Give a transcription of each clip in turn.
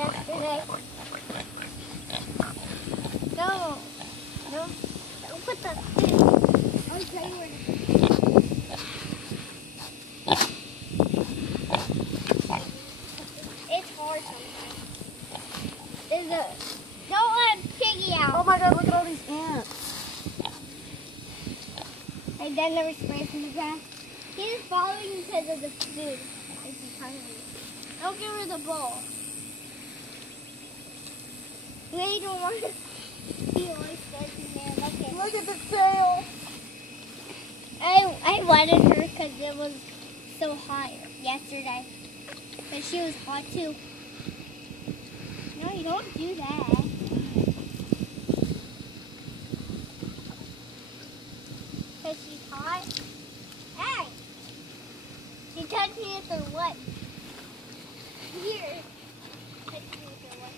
yesterday. No, don't put the food. I'll tell you where to put it. It's hard sometimes. Don't let Piggy out. Oh my God, look at all these ants. My dad never sprays in the grass. He's following because of the food. He's hungry. Don't give her the bowl. They don't want to see oysters in there. Look at the tail. I wanted her because it was so hot yesterday. But she was hot too. No, you don't do that. Because she's hot. Hey! You touched me with her what? Here. Touched me with her what?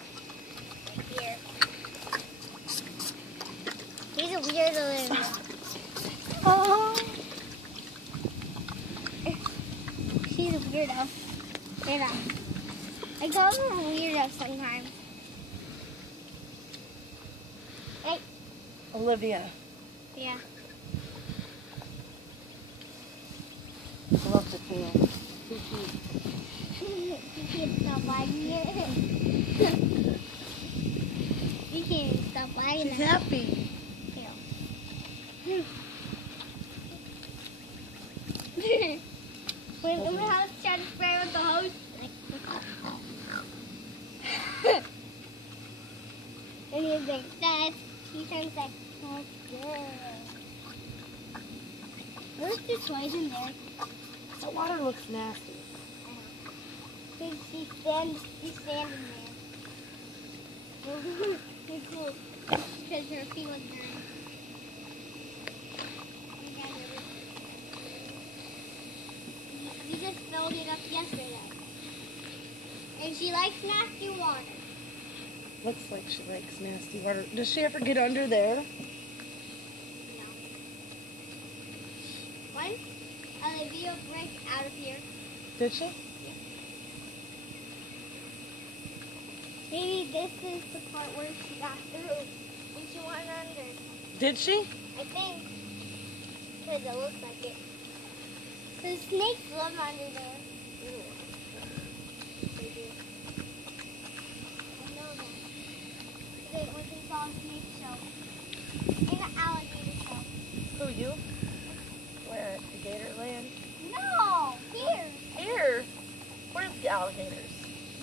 Right here. He's a weirdo little. Oh. She's a weirdo. Yeah. I call her a weirdo sometimes. Hey. Olivia. Yeah. I love the tail. Too cute. You can't stop liking it. You can't even stop liking She's it. happy. When the house tried to spray with the hose, and he's like, that. He turns like, oh, good. There's just toys in there. The water looks nasty. She's standing there. It's cool. Because her feet was dirty. We just filled it up yesterday. And she likes nasty water. Looks like she likes nasty water. Does she ever get under there? No. Once, Olivia breaks out of here. Did she? Maybe this is the part where she got through. And she went under. Did she? I think. Because it looks like it. The snakes live under there. They do. I know that. They went and saw a snake show. And an alligator show. Who, you? Where? At the Gatorland? No! Here! Here. Where's the alligators?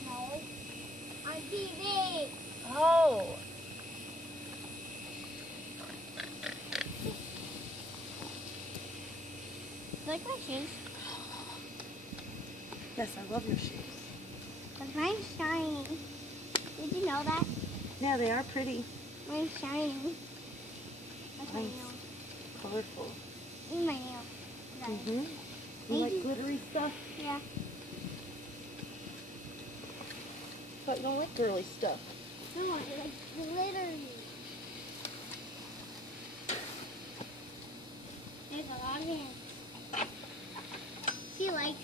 No. On TV. Oh. You like my shoes? Yes, I love your shoes. But mine's shiny. Did you know that? Yeah, they are pretty. Mine's shiny. That's my Nice. nail. Colorful. In my nail. Mm-hmm. You like glittery stuff? Yeah. But you don't like girly stuff. No, I like glittery. There's a lot of hands. She likes